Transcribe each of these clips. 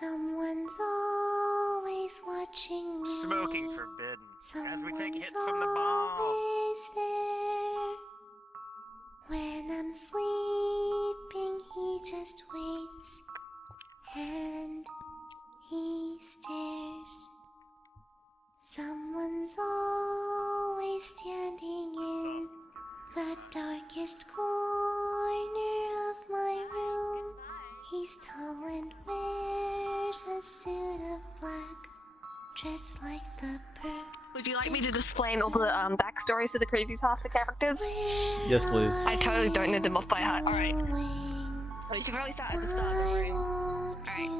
Someone's always watching me. Smoking forbidden. As we take hits Someone's from the ball. always there. When I'm sleeping, he just waits and he stares. Someone's always standing in the darkest corner of my room. He's tall and wears a suit of black, dressed like the perfect. Would you like me to explain all the backstories to the Creepypasta characters? Yes, please. I totally don't know them off by heart. Alright. We should probably start at the start, don't worry. Alright.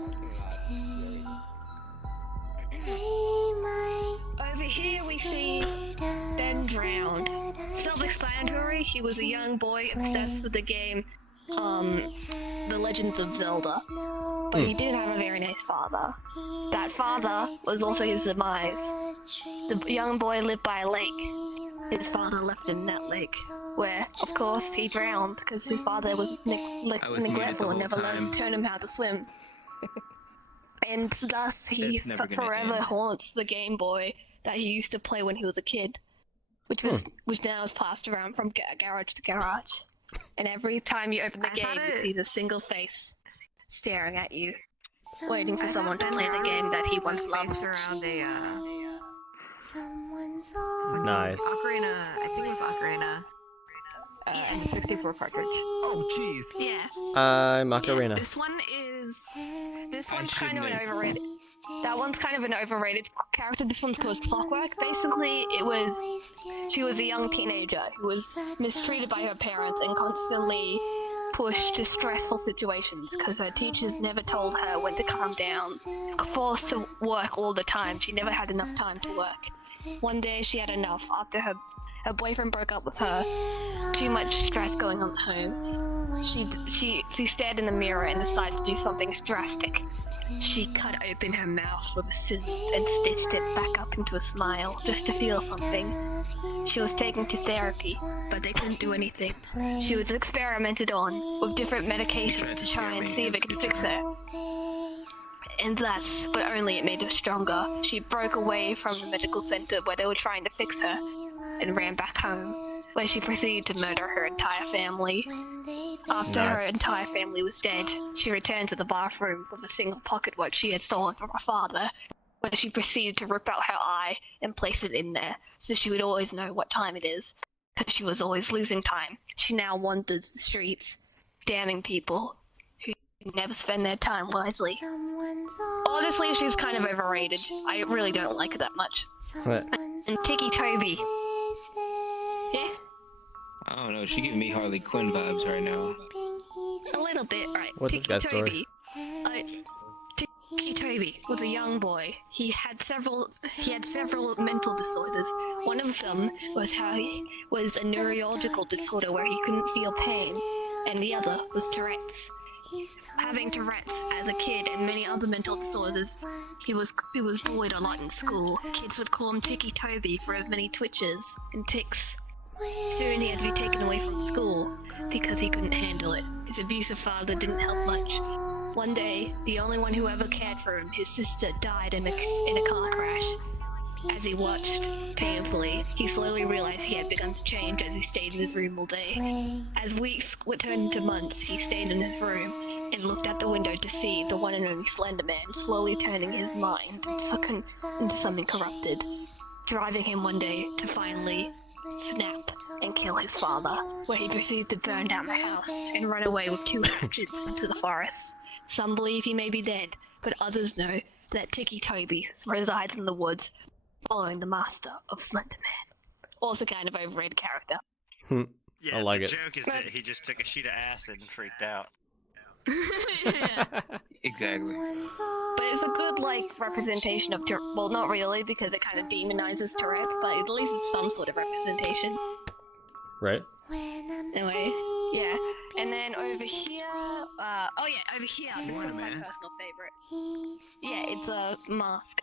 Over here we see Ben drowned. Self-explanatory, he was a young boy obsessed with the game, The Legends of Zelda. But he did have a very nice father. That father was also his demise. The young boy lived by a lake. His father left him in that lake, where, of course, he drowned because his father was neglectful and never learned to teach him how to swim. And thus he forever haunts the Game Boy that he used to play when he was a kid, which now is passed around from garage to garage. And every time you open the game, you see the single face staring at you, waiting for someone to play the game that he once loved. Around Nice. Ocarina, I think it was Ocarina. And the 64 cartridge. Oh, jeez. Yeah. Macarena. Yeah, this one's kind of an overrated. That one's kind of an overrated character. This one's called Clockwork. Basically, she was a young teenager who was mistreated by her parents and constantly pushed to stressful situations because her teachers never told her when to calm down. Forced to work all the time, she never had enough time to work. One day she had enough after her boyfriend broke up with her. Too much stress going on at home. She stared in the mirror and decided to do something drastic. She cut open her mouth with scissors and stitched it back up into a smile just to feel something. She was taken to therapy, but they couldn't do anything. She was experimented on with different medications to try and see if it could fix her. And thus, but only it made her stronger. She broke away from the medical center where they were trying to fix her and ran back home, where she proceeded to murder her entire family. After her entire family was dead, she returned to the bathroom with a single pocket watch she had stolen from her father, where she proceeded to rip out her eye and place it in there, so she would always know what time it is, because she was always losing time. She now wanders the streets, damning people who never spend their time wisely. Honestly, she's kind of overrated. I really don't like her that much. What? And Tiki Toby. Yeah? I don't know, she giving me Harley Quinn vibes right now. A little bit, right. What's this guy's story? Tiki Toby was a young boy. He had several mental disorders. One of them was a neurological disorder where he couldn't feel pain, and the other was Tourette's. Having Tourette's as a kid and many other mental disorders, he was bullied a lot in school. Kids would call him Tiki Toby for his many twitches and tics. Soon he had to be taken away from school because he couldn't handle it. His abusive father didn't help much. One day, the only one who ever cared for him, his sister, died in a car crash. As he watched, painfully, he slowly realized he had begun to change as he stayed in his room all day. As weeks would turn into months, he stayed in his room and looked out the window to see the one and only Slenderman slowly turning his mind into something corrupted, driving him one day to finally snap and kill his father, where he proceeded to burn down the house and run away with 2 kids into the forest. Some believe he may be dead, but others know that Tiki Toby resides in the woods, following the master of Slenderman. Also kind of overrated character. Yeah, I like it. The joke is that he just took a sheet of acid and freaked out. Yeah. Exactly. But it's a good, representation of well, not really, because it kind of demonizes Tourette's, but at least it's some sort of representation. Right? Anyway, yeah. And then over here, over here, this one's my personal favorite. Yeah, it's a mask.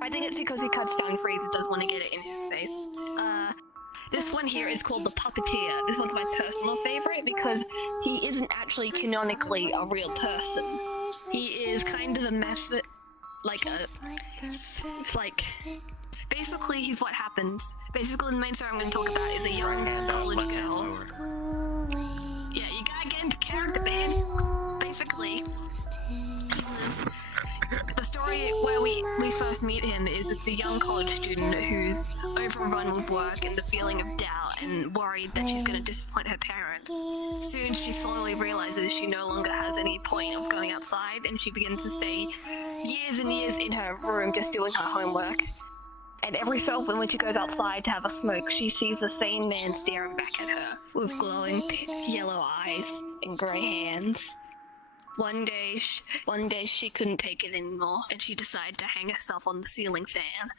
I think it's because he cuts down Freeze, it does want to get it in his face. This one here is called the Puppeteer. This one's my personal favorite because he isn't actually canonically a real person. He is kind of the method, basically he's what happens. Basically the main story I'm going to talk about is a young college girl. Yeah, you gotta get into character, man. Basically, the story where we first meet him is it's a young college student who's overrun with work and the feeling of doubt and worried that she's going to disappoint her parents. Soon she slowly realizes she no longer has any point of going outside, and she begins to stay years and years in her room just doing her homework. And every so often when she goes outside to have a smoke, she sees the same man staring back at her with glowing yellow eyes and grey hands. One day she couldn't take it anymore, and she decided to hang herself on the ceiling fan.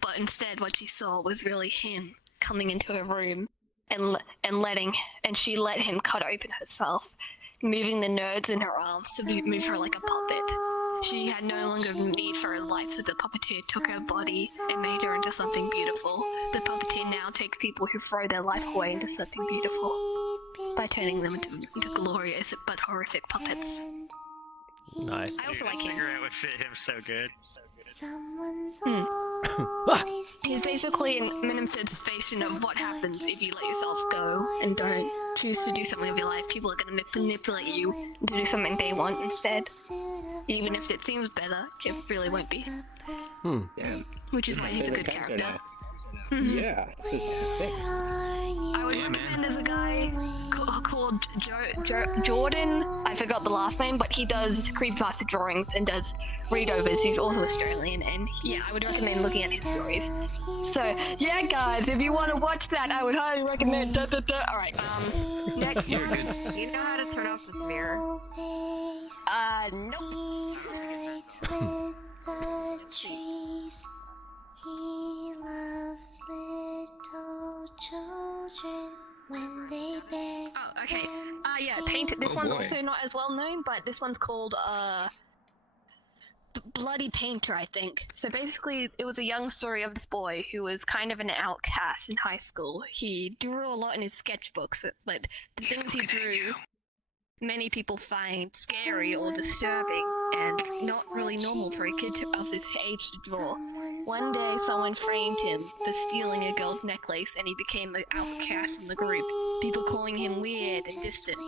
But instead what she saw was really him coming into her room and she let him cut open herself, moving the nerds in her arms to move her like a puppet. She had no longer need for her life, so the puppeteer took her body and made her into something beautiful. The puppeteer now takes people who throw their life away into something beautiful by turning them into glorious but horrific puppets. Nice. I also like him. Cigarette would fit him so good. He's basically a manifestation of what happens if you let yourself go and don't choose to do something with your life. People are going to manipulate you to do something they want instead. Even if it seems better, it really won't be. Damn. Which is why he's a good character. Yeah, it's sick. I would recommend there's a guy called Jordan. I forgot the last name, but he does Creepypasta drawings and does readovers. He's also Australian, and yeah, I would recommend looking at his stories. So yeah, guys, if you want to watch that, I would highly recommend. Alright, next Do you know how to turn off the mirror? Nope. He loves little children when they beg. Oh, okay. Yeah, Paint. This Oh, one's boy. also not as well known, but this one's called Bloody Painter, I think. So basically, it was a young story of this boy who was kind of an outcast in high school. He drew a lot in his sketchbooks, but the things he drew, many people find scary or disturbing and not really normal for a kid of his age to draw. One day, someone framed him for stealing a girl's necklace, and he became an outcast from the group, people calling him weird and distant.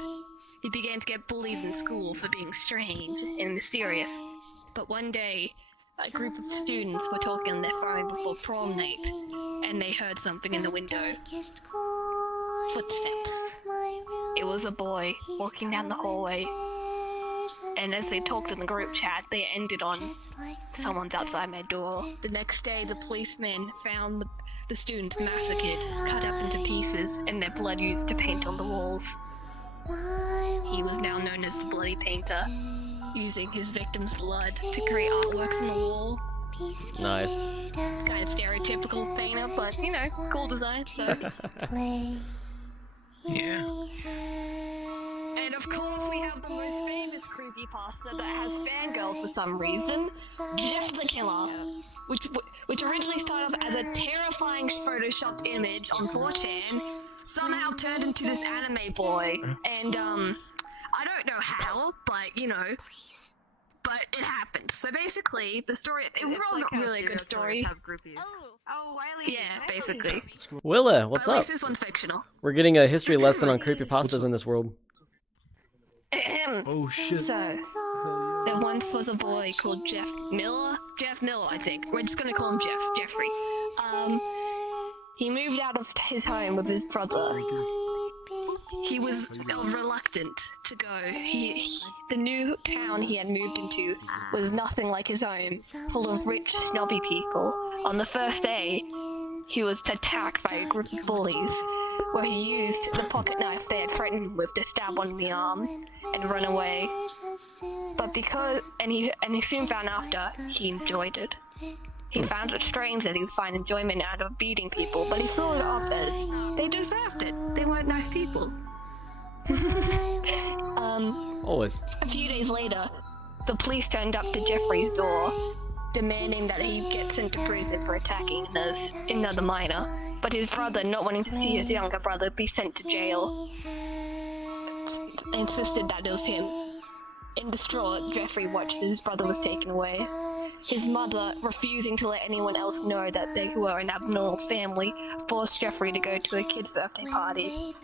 He began to get bullied in school for being strange and mysterious. But one day, a group of students were talking on their phone before prom night, and they heard something in the window. Footsteps. It was a boy walking down the hallway, and as they talked in the group chat, they ended on, "Someone's outside my door." The next day, the policeman found the students massacred, cut up into pieces, and their blood used to paint on the walls. He was now known as the Bloody Painter, using his victims' blood to create artworks on the wall. Nice. Kind of stereotypical painter, but you know, cool design. So. Yeah. And of course, we have the most famous creepypasta that has fangirls for some reason, Jeff the Killer, which originally started off as a terrifying photoshopped image on 4chan, somehow turned into this anime boy, and I don't know how, but you know, but it happened. So basically, the story, it wasn't really a good story. Oh, Wiley. Yeah, basically. Willa, what's But at up? least this one's fictional. We're getting a history lesson on creepypastas in this world. Oh shit. So, there once was a boy called Jeff Miller, I think. We're just gonna call him Jeffrey. He moved out of his home with his brother. He was reluctant to go. The new town he had moved into was nothing like his own, full of rich, snobby people. On the first day, he was attacked by a group of bullies, where he used the pocket knife they had threatened him with to stab one in the arm and run away. But he soon found after he enjoyed it. He found it strange that he would find enjoyment out of beating people, but he thought it off as they deserved it. They weren't nice people. Always. A few days later, the police turned up to Jeffrey's door, demanding that he get sent to prison for attacking another minor. But his brother, not wanting to see his younger brother be sent to jail, insisted that it was him. In distraught, Jeffrey watched as his brother was taken away. His mother, refusing to let anyone else know that they were an abnormal family, forced Jeffrey to go to a kid's birthday party.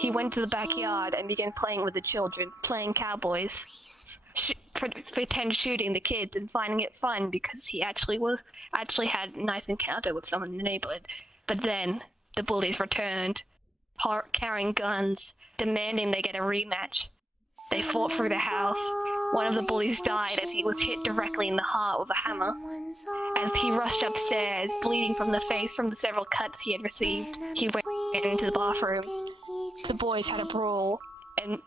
He went to the backyard and began playing with the children, playing cowboys, pretend shooting the kids and finding it fun because he actually had a nice encounter with someone in the neighborhood. But then the bullies returned, carrying guns, demanding they get a rematch. They fought through the house. One of the bullies died as he was hit directly in the heart with a hammer. As he rushed upstairs, bleeding from the face from the several cuts he had received, he went into the bathroom. The boys had a brawl, and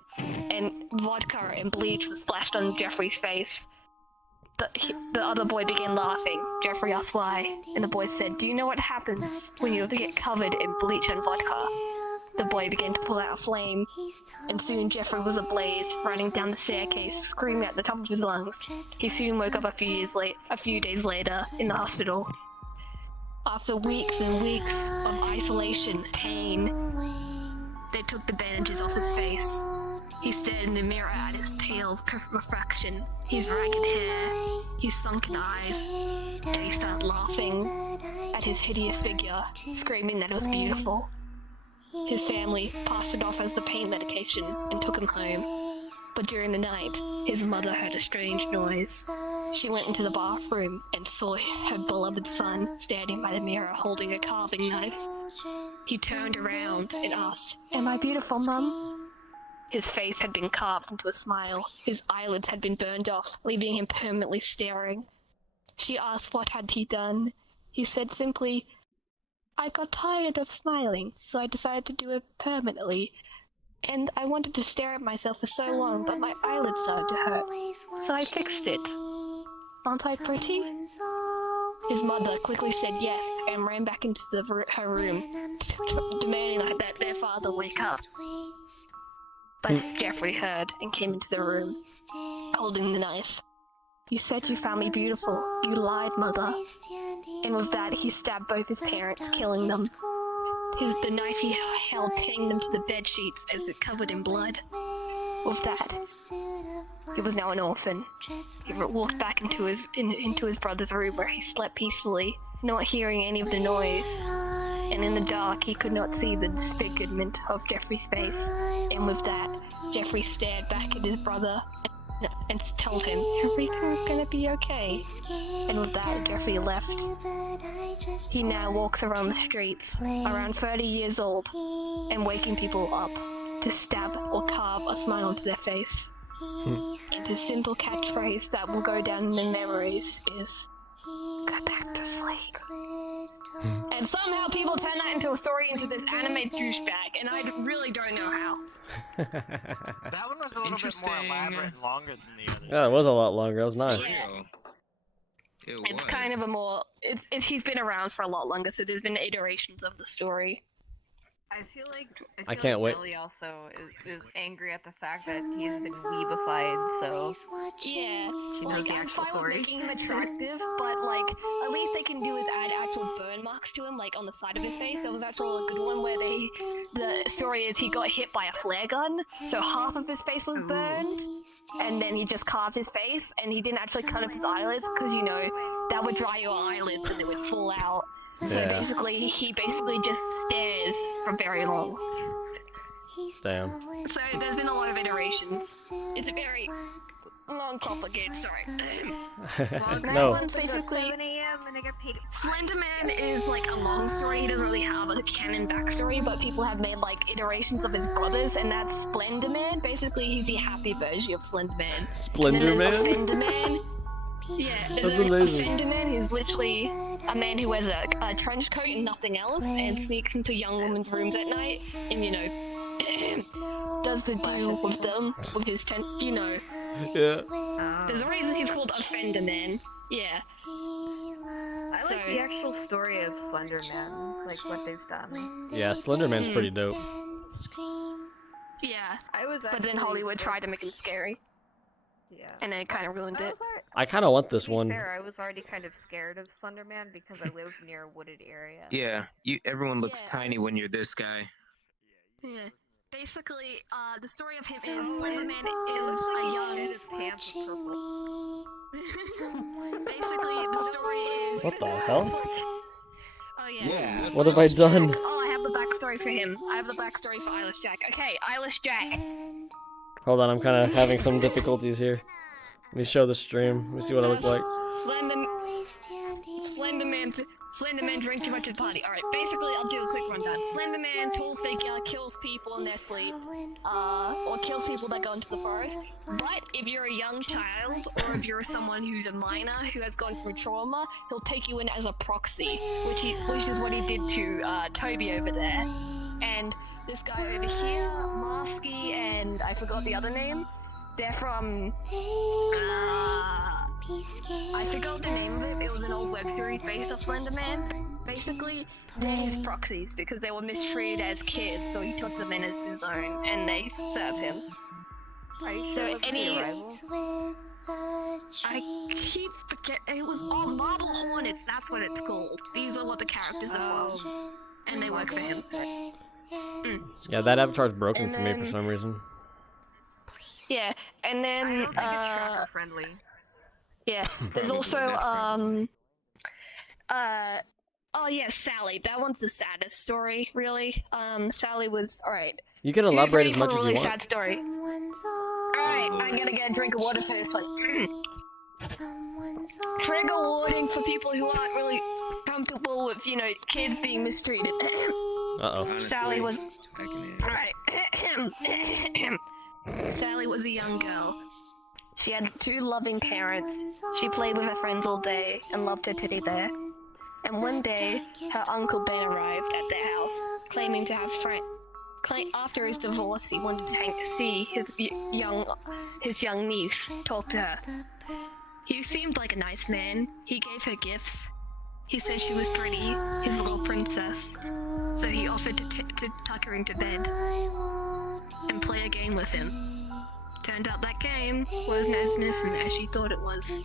vodka and bleach was splashed on Jeffrey's face. The other boy began laughing. Jeffrey asked why, and the boy said, "Do you know what happens when you get covered in bleach and vodka?" The boy began to pull out a flame, and soon Jeffrey was ablaze, running down the staircase, screaming at the top of his lungs. He soon woke up a few days later in the hospital. After weeks and weeks of isolation, pain, they took the bandages off his face. He stared in the mirror at his pale reflection, his ragged hair, his sunken eyes, and he started laughing at his hideous figure, screaming that it was beautiful. His family passed it off as the pain medication and took him home. But during the night, his mother heard a strange noise. She went into the bathroom and saw her beloved son standing by the mirror holding a carving knife. He turned around and asked, "Am I beautiful, Mum?" His face had been carved into a smile. His eyelids had been burned off, leaving him permanently staring. She asked what had he done. He said simply, "I got tired of smiling, so I decided to do it permanently. And I wanted to stare at myself for so long, but my eyelids started to hurt, so I fixed it. Aren't I pretty?" His mother quickly said yes and ran back into her room, demanding that their father wake up. But Jeffrey heard and came into the room, holding the knife. "You said you found me beautiful. You lied, Mother." And with that, he stabbed both his parents, killing them. The knife he held pinned them to the bed sheets as it covered in blood. With that, he was now an orphan. He walked back into his brother's room where he slept peacefully, not hearing any of the noise. And in the dark, he could not see the disfigurement of Jeffrey's face. And with that, Jeffrey stared back at his brother and told him everything was gonna be okay. And with that, Jeffrey left. He now walks around the streets, around 30 years old, and waking people up to stab or carve a smile onto their face. And his simple catchphrase that will go down in their memories is, "Go back to sleep." And somehow people turn that into a story into this anime douchebag, and I really don't know how. That one was a little bit more elaborate and longer than the others. Yeah, it was a lot longer. It was nice. Yeah. It's Kind of a more. He's been around for a lot longer, so there's been iterations of the story. I feel like I can't wait. Billy also is angry at the fact that he's been weebified, so Yeah, she knows like the I'm actual fine with story. making him attractive, but like at least they can do is add actual burn marks to him, like on the side of his face. There was actually a good one where the story is he got hit by a flare gun, so half of his face was burned, and then he just carved his face, and he didn't actually cut off his eyelids because that would dry your eyelids and they would fall out. So Yeah. he basically just stares for very long. Damn. So there's been a lot of iterations. It's a very long, complicated story. That No. one's basically 7 a.m. and I get paid. Slenderman is like a long story. He doesn't really have a canon backstory, but people have made like iterations of his brothers, and that's Slenderman. Basically, he's the happy version of Slenderman. Slenderman? Offenderman. Yeah, That's amazing. Offenderman is literally a man who wears a trench coat and nothing else, and sneaks into young women's rooms at night, and does the do with them with his Yeah. There's a reason he's called Offenderman. Yeah. I like the actual story of Slenderman, like what they've done. Yeah, Slenderman's pretty dope. Yeah. But then actually- Hollywood tried to make him scary, Yeah. and it kind of ruined it. I kind of want this To be one. fair, I was already kind of scared of Slenderman because I live near a wooded area. Yeah, everyone looks Yeah. tiny when you're this guy. Yeah. basically, the story of him is Slenderman is a young. His pants were purple. Basically, the story is. What the hell? Oh yeah. What have I done? Oh, I have the backstory for him. I have the backstory for Eyeless Jack. Okay, Eyeless Jack. Hold on, I'm kind of having some difficulties here. Let me show the stream. Let me see what I look like. Slenderman drank too much at the party. Alright, basically, I'll do a quick rundown. Slenderman, tall figure, kills people in their sleep. Or kills people that go into the forest. But if you're a young child, or if you're someone who's a minor who has gone through trauma, he'll take you in as a proxy, which is what he did to Toby over there. And this guy over here, Masky, and I forgot the other name. They're from I forgot the name of it. It was an old web series based off Slenderman. Basically, they're his proxies because they were mistreated as kids, so he took them in as his own, and they serve him. So I keep forgetting. It was Marble Hornets. That's what it's called. These are what the characters are from, and they work for him. Yeah, that avatar's broken for me for some reason. Yeah, and then I don't think it's tracker friendly. yeah, there's also oh yeah, Sally. That one's the saddest story, really. Sally was alright. You can elaborate as much as you really want. sad story. Alright, I'm gonna get a drink of water for this one. Trigger warning for people who aren't really comfortable with, you know, kids being mistreated. Uh-oh. Sally was alright. Sally was a young girl. She had 2 loving parents. She played with her friends all day and loved her teddy bear. And one day, her Uncle Ben arrived at their house, claiming to have after his divorce, he wanted to see his young niece talk to her. He seemed like a nice man. He gave her gifts. He said she was pretty, his little princess. So he offered to tuck her into bed and play a game with him. Turned out that game wasn't as innocent as she thought it was.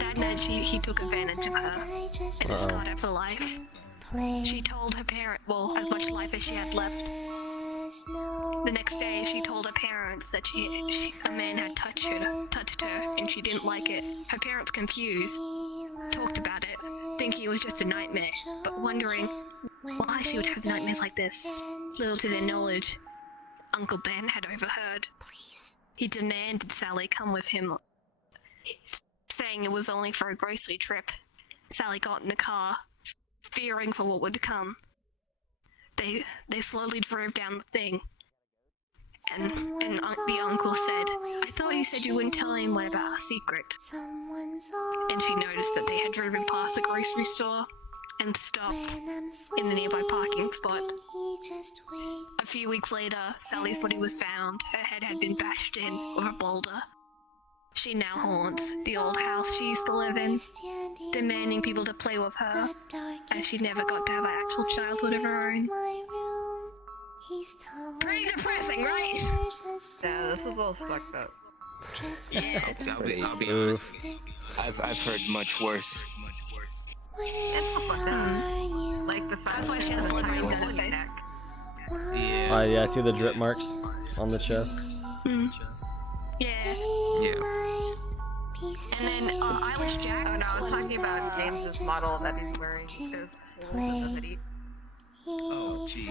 That meant he took advantage of her and scarred her for life. She told her as much life as she had left. The next day, she told her parents that a man had touched her and she didn't like it. Her parents, confused, talked about it, thinking it was just a nightmare, but wondering why she would have nightmares like this. Little to their knowledge, Uncle Ben had overheard. He demanded Sally come with him, saying it was only for a grocery trip. Sally got in the car, fearing for what would come. They slowly drove down the thing, and the uncle said, "I thought you said you wouldn't tell anyone about our secret." And she noticed that they had driven past the grocery store and stopped in the nearby parking spot. A few weeks later, Sally's body was found. Her head had been bashed in with a boulder. She now haunts the old house she used to live in, demanding people to play with her, as she never got to have an actual childhood of her own. Pretty depressing, right? Yeah, this is all fucked up. Yeah. I'll be honest. I've heard much worse. It's not fucked up. Like the fact That's why she has blood running down her face. Yeah. Yeah, I see the drip marks on the chest. Yeah. Yeah. And then Eyeless Jack. Oh no, I was talking about James's model that he's wearing. There's holes in the hoodie. Oh, jeez.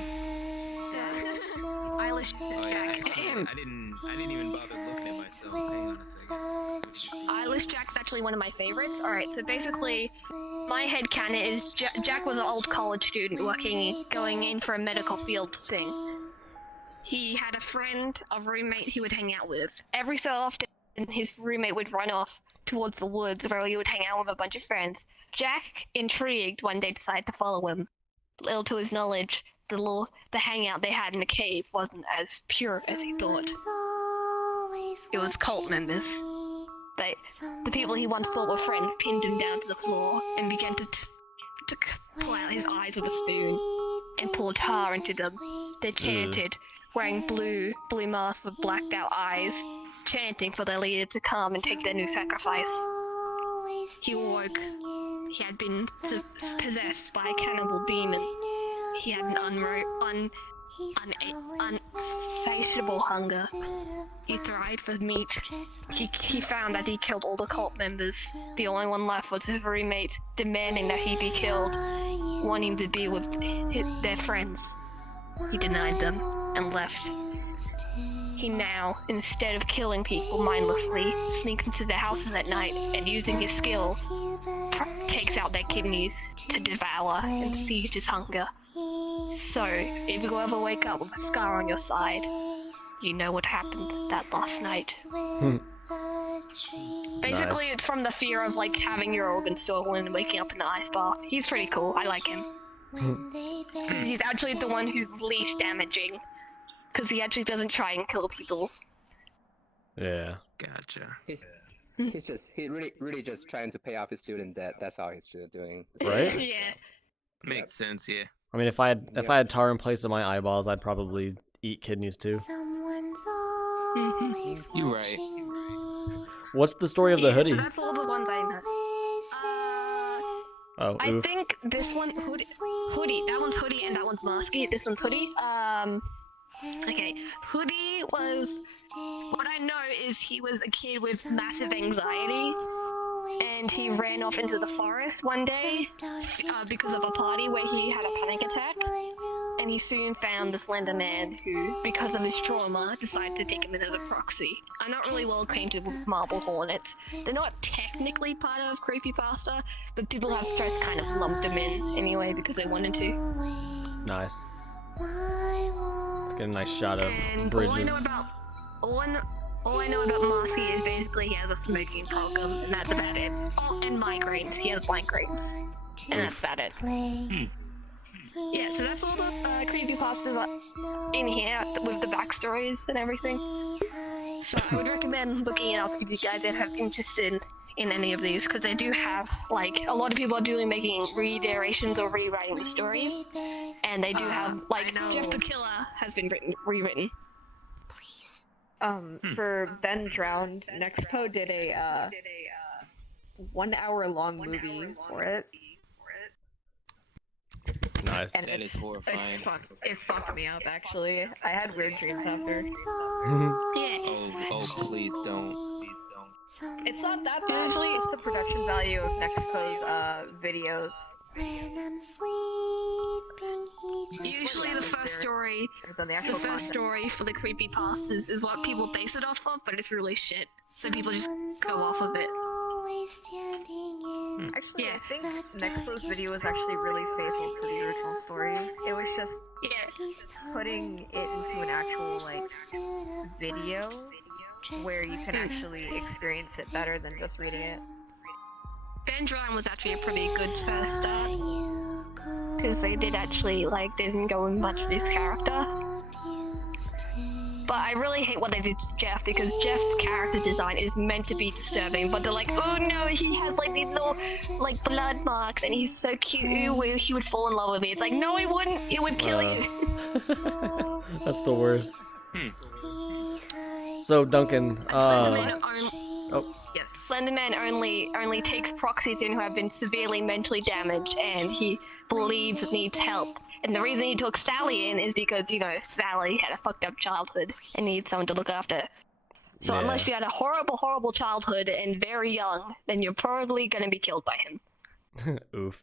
Yeah. Eyeless Jack. Oh, yeah, I didn't even bother looking at myself. Hang on a second. Eyeless Jack's actually one of my favorites. Alright, so basically, my headcanon is Jack was an old college student going in for a medical field thing. He had a roommate he would hang out with. Every so often, his roommate would run off towards the woods where he would hang out with a bunch of friends. Jack, intrigued, one day decided to follow him. Little to his knowledge, the hangout they had in the cave wasn't as pure as he thought. It was cult members. The people he once thought were friends pinned him down to the floor and began to pull out his eyes with a spoon and pour tar into them. They chanted, wearing blue masks with blacked out eyes, chanting for their leader to come and take their new sacrifice. He awoke. He had been possessed by a cannibal demon. He had an Unsatiable hunger. He thrived for meat. He found that he killed all the cult members. The only one left was his roommate, demanding that he be killed, wanting to be with their friends. He denied them and left. He now, instead of killing people mindlessly, sneaks into their houses at night and using his skills, takes out their kidneys to devour and siege his hunger. So, if you ever wake up with a scar on your side, you know what happened that last night. Basically, it's from the fear of like having your organs stolen and waking up in the ice bath. He's pretty cool. I like him. He's actually the one who's least damaging, because he actually doesn't try and kill people. Yeah. Gotcha. He really just trying to pay off his student debt. That's all he's doing. Right? Yeah. Makes sense, yeah. I mean, if I had tar in place of my eyeballs, I'd probably eat kidneys too. You right. What's the story of the hoodie? So that's all the ones I know. Oh, I oof. think this one hoodie. That one's hoodie and that one's musky. This one's hoodie. Okay, hoodie was. What I know is he was a kid with massive anxiety, and he ran off into the forest one day because of a party where he had a panic attack. And he soon found the Slenderman who, because of his trauma, decided to take him in as a proxy. I'm not really well acquainted with marble hornets. They're not technically part of Creepypasta, but people have just kind of lumped them in anyway because they wanted to. Nice. Let's get a nice shot of And bridges. all I know about Mosky is basically he has a smoking problem, and that's about it. Oh, and migraines. He has migraines. And that's about it. Yeah, so that's all the creepypastas in here with the backstories and everything. So I would recommend looking it up if you guys have interested in any of these, because they do have, like, a lot of people are making re-iterations or rewriting the stories, and they do have, like, Jeff the Killer has been rewritten. For Ben Drowned, Nexpo did a 1 hour long movie for it. Nice. And That is horrifying. It fucked me up, actually. I had weird dreams after. Yeah. Oh, please don't. It's not that bad. Usually, it's the production value of Nexpo's videos. Usually the first story for the creepypastas is what people base it off of, but it's really shit. So people just go off of it. Actually, I think Nexpo's video was actually really faithful to the original story. It was just putting it into an actual, like, video where you can actually experience it better than just reading it. Ben Drowned was actually a pretty good first start, because they did actually, like, they didn't go in much of his character. But I really hate what they did to Jeff, because Jeff's character design is meant to be disturbing, but they're like, oh no, he has like these little, like, blood marks, and he's so cute, ooh, he would fall in love with me. It's like, no he wouldn't, he would kill you. That's the worst. So, Duncan, Slenderman only takes proxies in who have been severely mentally damaged, and he believes needs help. And the reason he took Sally in is because, you know, Sally had a fucked up childhood and needs someone to look after. So unless you had a horrible, horrible childhood and very young, then you're probably gonna be killed by him. Oof.